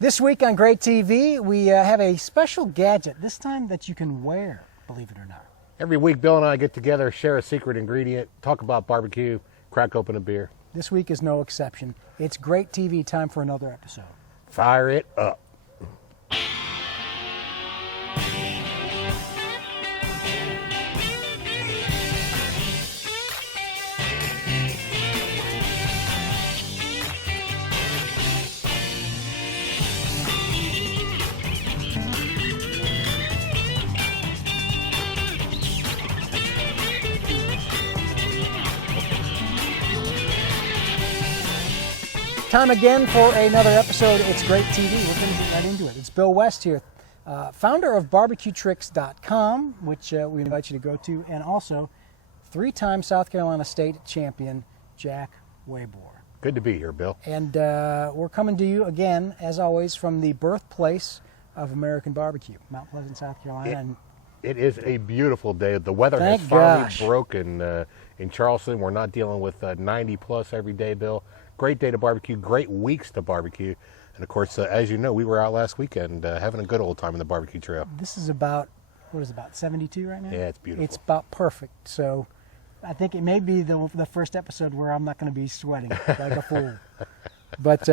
This week on Great TV, we have a special gadget, this time that you can wear, believe it or not. Every week, Bill and I get together, share a secret ingredient, talk about barbecue, crack open a beer. This week is no exception. It's Great TV time for another episode. Fire it up. Time again for another episode. It's Great TV. We're going to get right into it. It's Bill West here, founder of BarbecueTricks.com, which we invite you to go to, and also three-time South Carolina State champion Jack Waybor. Good to be here, Bill. And we're coming to you again, as always, from the birthplace of American barbecue, Mount Pleasant, South Carolina. It is a beautiful day. The weather has Thank finally gosh. broken in Charleston. We're not dealing with 90 plus every day, Bill. Great day to barbecue, great weeks to barbecue. And of course, as you know, we were out last weekend having a good old time in the barbecue trail. This is about, what is it, about 72 right now? Yeah, it's beautiful. It's about perfect. So I think it may be the first episode where I'm not going to be sweating like a fool. But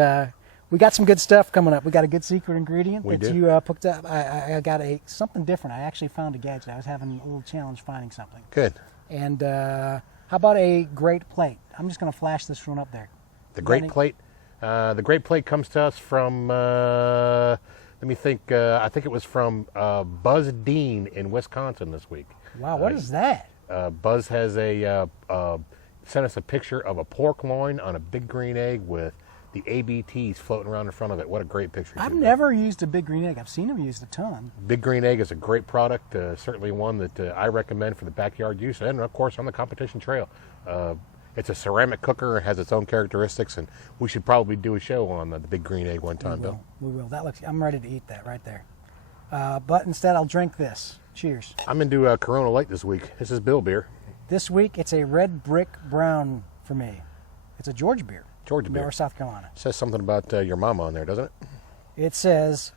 we got some good stuff coming up. We got a good secret ingredient you picked up. I got something different. I actually found a gadget. I was having a little challenge finding something. Good. And how about a great plate? I'm just going to flash this one up there. The great plate. The great plate comes to us from, let me think, I think it was from Buzz Dean in Wisconsin this week. Wow, what is that? Buzz has sent us a picture of a pork loin on a big green egg with the ABTs floating around in front of it. What a great picture. I've never used a big green egg. I've seen them used a ton. Big green egg is a great product, certainly one that I recommend for the backyard use and, of course, on the competition trail. It's a ceramic cooker. It has its own characteristics, and we should probably do a show on the big green egg one time, Bill. We will. I'm ready to eat that right there. But instead, I'll drink this. Cheers. I'm into Corona Light this week. This is Bill beer. This week, it's a red brick brown for me. It's a Georgia beer. Georgia beer. North South Carolina. It says something about your mama on there, doesn't it? It says,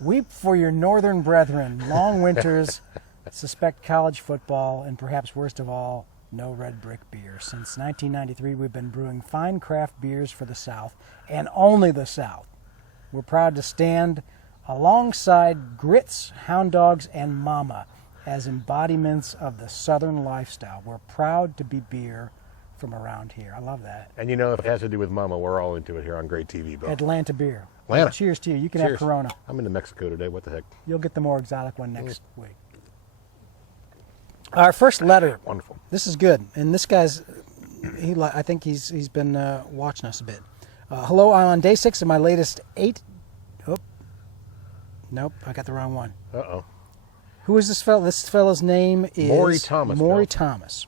"Weep for your northern brethren. Long winters, suspect college football, and perhaps worst of all, no red brick beer. Since 1993, we've been brewing fine craft beers for the South, and only the South. We're proud to stand alongside Grits, Hound Dogs, and Mama as embodiments of the Southern lifestyle. We're proud to be beer from around here." I love that. And you know, if it has to do with Mama, we're all into it here on Great TV, Bill. Atlanta beer. Atlanta. Cheers to you. You can Cheers. have Corona. I'm into Mexico today. What the heck? You'll get the more exotic one next week. Our first letter. Wonderful. This is good, and this guy's, I think he's been watching us a bit. Hello, I'm on day 6 of my latest 8. Oh, nope, I got the wrong one. Uh-oh. Who is this fellow? This fellow's name is Maury Thomas. Maury Bill. Thomas,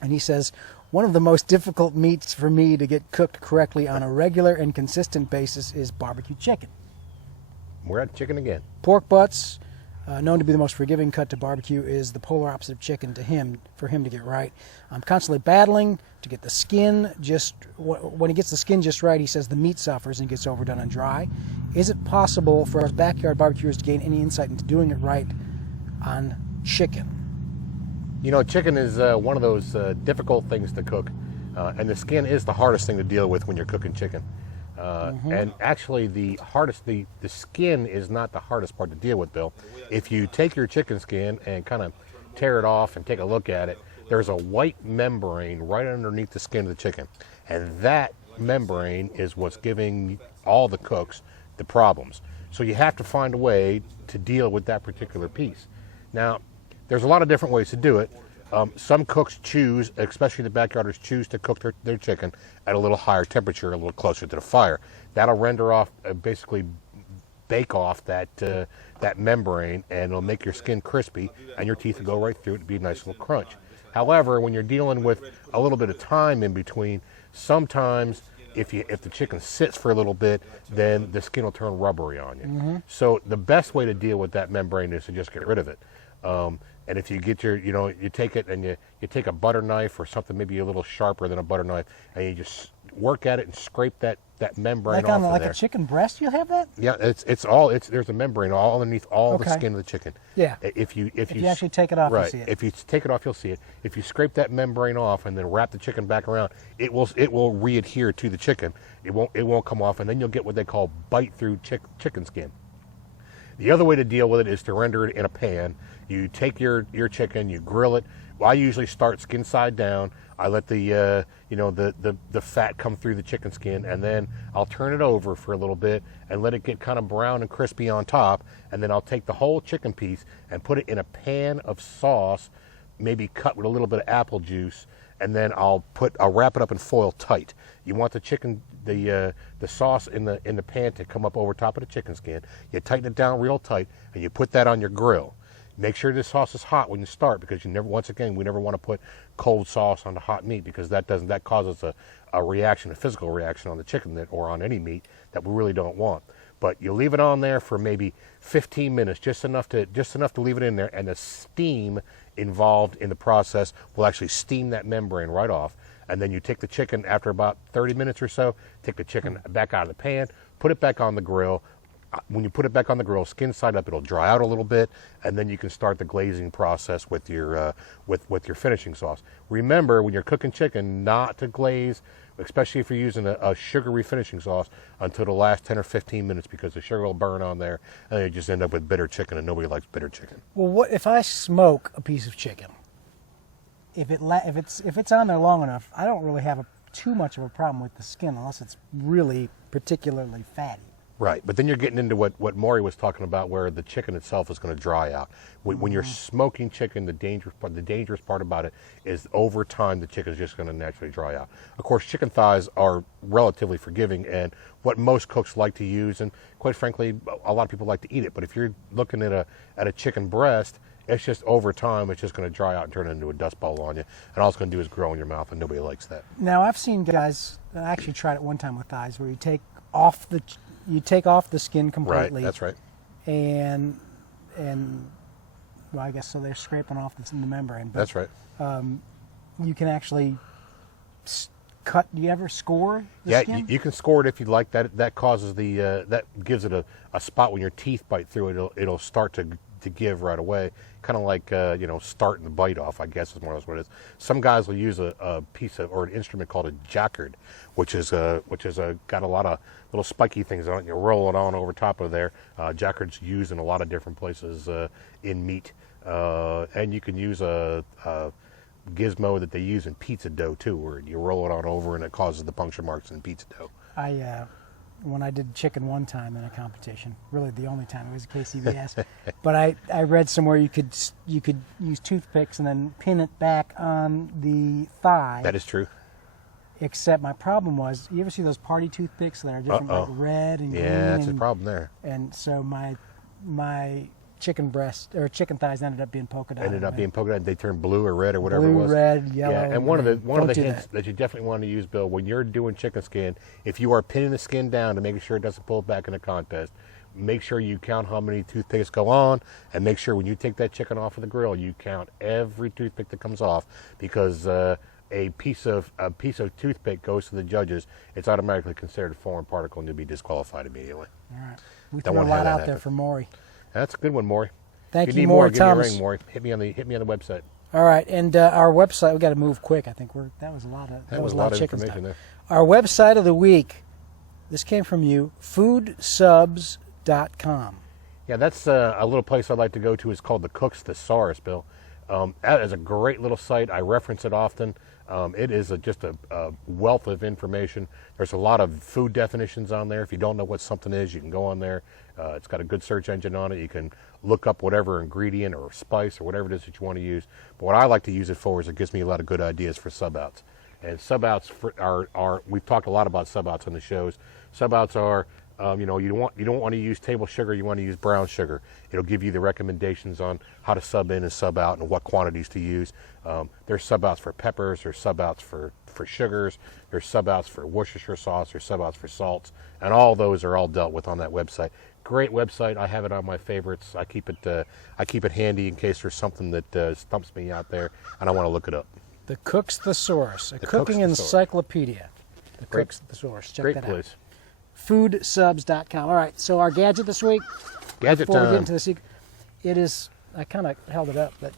and he says, "One of the most difficult meats for me to get cooked correctly on a regular and consistent basis is barbecue chicken. We're at chicken again. Pork butts, known to be the most forgiving cut to barbecue, is the polar opposite of chicken to him, for him to get right. I'm constantly battling to get the skin just, when he gets the skin just right, he says the meat suffers and gets overdone and dry. Is it possible for us backyard barbecuers to gain any insight into doing it right on chicken?" You know, chicken is one of those difficult things to cook, and the skin is the hardest thing to deal with when you're cooking chicken. And actually, the skin is not the hardest part to deal with, Bill. If you take your chicken skin and kind of tear it off and take a look at it, there's a white membrane right underneath the skin of the chicken. And that membrane is what's giving all the cooks the problems. So you have to find a way to deal with that particular piece. Now, there's a lot of different ways to do it. Some cooks choose, especially the backyarders, choose to cook their chicken at a little higher temperature, a little closer to the fire. That'll render off, basically bake off that membrane, and it'll make your skin crispy, and your teeth will go right through it. It'll be a nice little crunch. However, when you're dealing with a little bit of time in between, sometimes if the chicken sits for a little bit, then the skin will turn rubbery on you. So the best way to deal with that membrane is to just get rid of it. And if you get you take it and you take a butter knife or something maybe a little sharper than a butter knife, and you just work at it and scrape that membrane Like off on of like there. a chicken breast, you'll have that? Yeah, there's a membrane all underneath all the Okay. skin of the chicken. Yeah. If you actually take it off, you'll right, see it. if you take it off, you'll see it. If you scrape that membrane off and then wrap the chicken back around, it will re-adhere to the chicken. It won't come off, and then you'll get what they call bite through chicken skin. The other way to deal with it is to render it in a pan. You take your chicken, you grill it. Well, I usually start skin side down. I let the fat come through the chicken skin, and then I'll turn it over for a little bit and let it get kind of brown and crispy on top. And then I'll take the whole chicken piece and put it in a pan of sauce, maybe cut with a little bit of apple juice, and then I'll wrap it up in foil tight. You want the chicken, the sauce in the pan to come up over top of the chicken skin. You tighten it down real tight, and you put that on your grill. Make sure the sauce is hot when you start, because we never want to put cold sauce on the hot meat, because that causes a reaction, a physical reaction on the chicken or on any meat that we really don't want. But you leave it on there for maybe 15 minutes, just enough to leave it in there, and the steam involved in the process will actually steam that membrane right off. And then you take the chicken after about 30 minutes or so, take the chicken back out of the pan, put it back on the grill. When you put it back on the grill, skin side up, it'll dry out a little bit, and then you can start the glazing process with your with your finishing sauce. Remember, when you're cooking chicken, not to glaze, especially if you're using a sugary finishing sauce, until the last 10 or 15 minutes, because the sugar will burn on there, and you just end up with bitter chicken, and nobody likes bitter chicken. Well, what if I smoke a piece of chicken? If it's on there long enough, I don't really have too much of a problem with the skin, unless it's really particularly fatty. Right, but then you're getting into what Maury was talking about, where the chicken itself is going to dry out. When you're smoking chicken, the dangerous part about it is over time the chicken is just going to naturally dry out. Of course, chicken thighs are relatively forgiving, and what most cooks like to use, and quite frankly, a lot of people like to eat it. But if you're looking at a chicken breast, it's just over time, it's just going to dry out and turn into a dust ball on you, and all it's going to do is grow in your mouth, and nobody likes that. Now, I've seen guys, I actually tried it one time with thighs, where you take off the skin completely. Right, that's right. And well, I guess so they're scraping off the membrane. But, That's right. You can actually cut. Do you ever score the skin? Yeah, you can score it if you'd like. That causes that gives it a spot when your teeth bite through it. It'll start to give right away, kind of like starting the bite off, I guess is more or less what it is. Some guys will use a piece of, or an instrument called a jacquard, which is got a lot of little spiky things on it. You roll it on over top of there. Jacquard's used in a lot of different places in meat, and you can use a gizmo that they use in pizza dough too, where you roll it on over and it causes the puncture marks in pizza dough. When I did chicken one time in a competition, really the only time, it was KCBS, but I read somewhere you could use toothpicks and then pin it back on the thigh. That is true. Except my problem was, you ever see those party toothpicks that are different, like red and green? Yeah, that's a problem there. And so my chicken breast or chicken thighs ended up being polka dotted. They turn blue or red or whatever blue, it was. red, yellow. Yeah, and one of the hints that that you definitely want to use, Bill, when you're doing chicken skin, if you are pinning the skin down to make sure it doesn't pull back in a contest, make sure you count how many toothpicks go on, and make sure when you take that chicken off of the grill, you count every toothpick that comes off, because a piece of toothpick goes to the judges, it's automatically considered a foreign particle and you'll be disqualified immediately. All right. We threw a lot out there for Maury. That's a good one, Maury. Thank if you, need Maury more, give me a Thomas. ring, Maury. Hit me on the website. All right, and our website, we got to move quick. I think that was a lot of chicken information stuff. there. Our website of the week, this came from you, foodsubs.com. Yeah, that's a little place I'd like to go to. It's called the Cook's Thesaurus, Bill. That is a great little site. I reference it often. It is just a wealth of information. There's a lot of food definitions on there. If you don't know what something is, you can go on there. It's got a good search engine on it. You can look up whatever ingredient or spice or whatever it is that you want to use. But what I like to use it for is it gives me a lot of good ideas for sub-outs. And sub-outs are we've talked a lot about sub-outs on the shows. Sub-outs are you don't want to use table sugar, you want to use brown sugar. It'll give you the recommendations on how to sub in and sub out and what quantities to use. There's sub-outs for peppers, there's sub-outs for sugars, there's sub-outs for Worcestershire sauce, there's sub-outs for salts, and all those are all dealt with on that website. Great website. I have it on my favorites. I keep it handy in case there's something that stumps me out there and I want to look it up. The Cook's Thesaurus, a The cooking Cook's Thesaurus. encyclopedia. The Great. cooks at the source. Check Great that place. out. Foodsubs.com. All right, so our gadget this week. Gadget Before we get time. into the secret, it is, I kind of held it up, but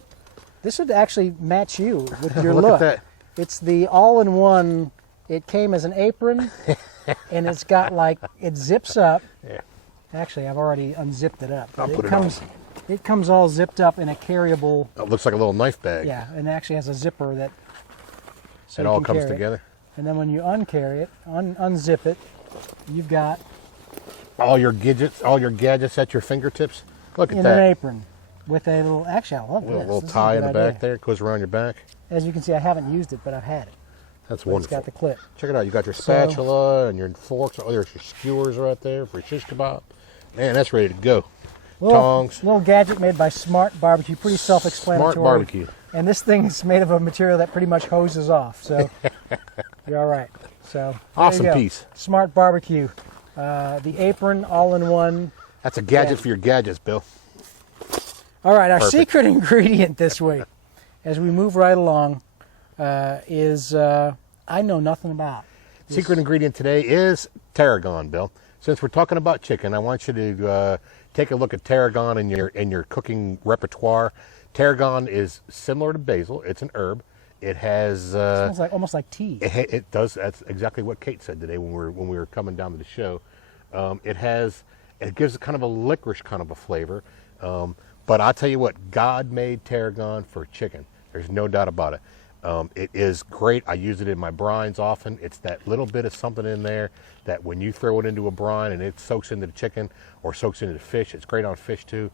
this would actually match you with your Look look. at that. It's the all-in-one. It came as an apron, and it's got like, it zips up. Yeah. Actually, I've already unzipped it up. I'll but put it on. It comes all zipped up in a carryable, It looks like a little knife bag. yeah, and it actually has a zipper that, so It you all can comes carry it. together. And then when you uncarry it, unzip it, you've got All your gadgets at your fingertips. Look at in that. an apron with a little, actually I love A this. little This is a tie in good the back idea. there. It goes around your back. As you can see, I haven't used it, but I've had it. That's But it's wonderful. got the clip. Check it out. You got your spatula and your forks. Oh, there's your skewers right there for your shish kebab. Man, that's ready to go. Tongs. Little gadget made by Smart Barbecue, pretty self-explanatory. Smart barbecue. And this thing's made of a material that pretty much hoses off, so you're all right. So there Awesome you go. piece. Smart Barbecue, the apron, all-in-one. That's a gadget Yeah. for your gadgets, Bill. All right, our Perfect. secret ingredient this week, as we move right along, is I know nothing about. Secret ingredient today is tarragon, Bill. Since we're talking about chicken, I want you to take a look at tarragon in your cooking repertoire. Tarragon is similar to basil. It's an herb. It has Smells like almost like tea. it does. That's exactly what Kate said today when we were coming down to the show. It gives kind of a licorice kind of a flavor. But I'll tell you what, God made tarragon for chicken. There's no doubt about it. It is great. I use it in my brines often. It's that little bit of something in there that when you throw it into a brine and it soaks into the chicken or soaks into the fish, it's great on fish too.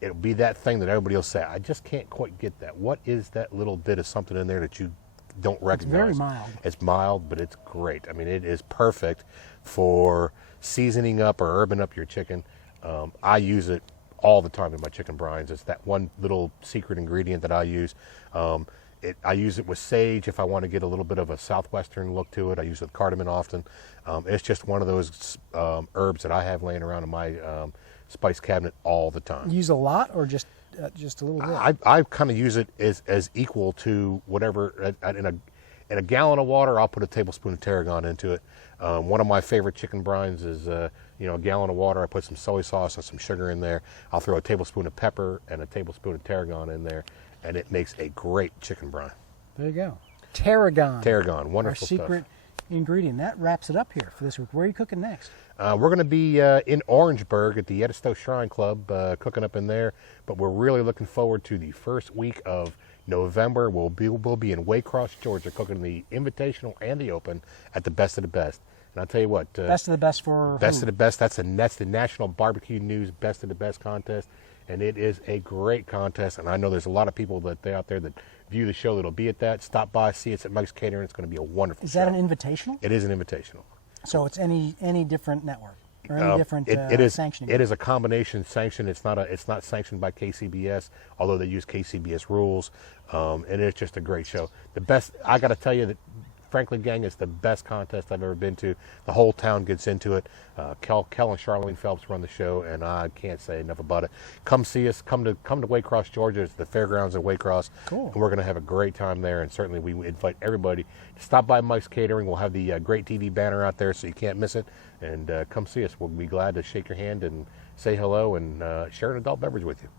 It'll be that thing that everybody will say, I just can't quite get that. What is that little bit of something in there that you don't recognize? very mild. It's mild, but it's great. I mean, it is perfect for seasoning up or herbing up your chicken. I use it all the time in my chicken brines. It's that one little secret ingredient that I use. I use it with sage if I want to get a little bit of a southwestern look to it. I use it with cardamom often. It's just one of those herbs that I have laying around in my spice cabinet all the time. Use a lot or just a little bit? I kind of use it as equal to whatever. In a gallon of water, I'll put a tablespoon of tarragon into it. One of my favorite chicken brines is a gallon of water. I put some soy sauce and some sugar in there. I'll throw a tablespoon of pepper and a tablespoon of tarragon in there, and it makes a great chicken brine. There you go. Tarragon. Tarragon, wonderful Our stuff. secret ingredient. That wraps it up here for this week. Where are you cooking next? We're going to be in Orangeburg at the Edisto Shrine Club, cooking up in there. But we're really looking forward to the first week of November. We'll be in Waycross, Georgia, cooking the Invitational and the Open at the Best of the Best. And I'll tell you what, Best of the best for Best who? of the Best. That's the National Barbecue News Best of the Best contest, and it is a great contest. And I know there's a lot of people out there that view the show that'll be at that. Stop by, see us at Mike's Catering. It's going to be a wonderful Is show. that an invitational? It is an invitational. So it's any different network or any different It is sanctioning? It is a combination sanction. It's not sanctioned by KCBS, although they use KCBS rules, and it's just a great show. The best. I got to tell you that, frankly, gang, it's the best contest I've ever been to. The whole town gets into it. Kel and Charlene Phelps run the show, and I can't say enough about it. Come see us. Come to Waycross, Georgia. It's the fairgrounds at Waycross. Cool. And we're going to have a great time there, and certainly we invite everybody to stop by Mike's Catering. We'll have the great TV banner out there, so you can't miss it. And come see us. We'll be glad to shake your hand and say hello and share an adult beverage with you.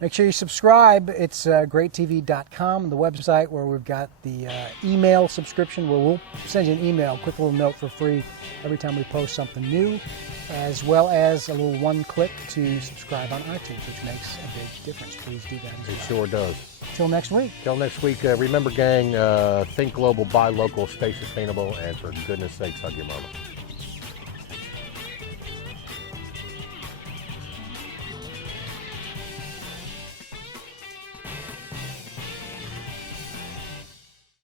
Make sure you subscribe. It's greattv.com, the website where we've got the email subscription where we'll send you an email, a quick little note for free every time we post something new, as well as a little one click to subscribe on iTunes, which makes a big difference. Please do that as well. It sure does. Till next week. Till next week, remember, gang, think global, buy local, stay sustainable, and for goodness sakes, hug your mama.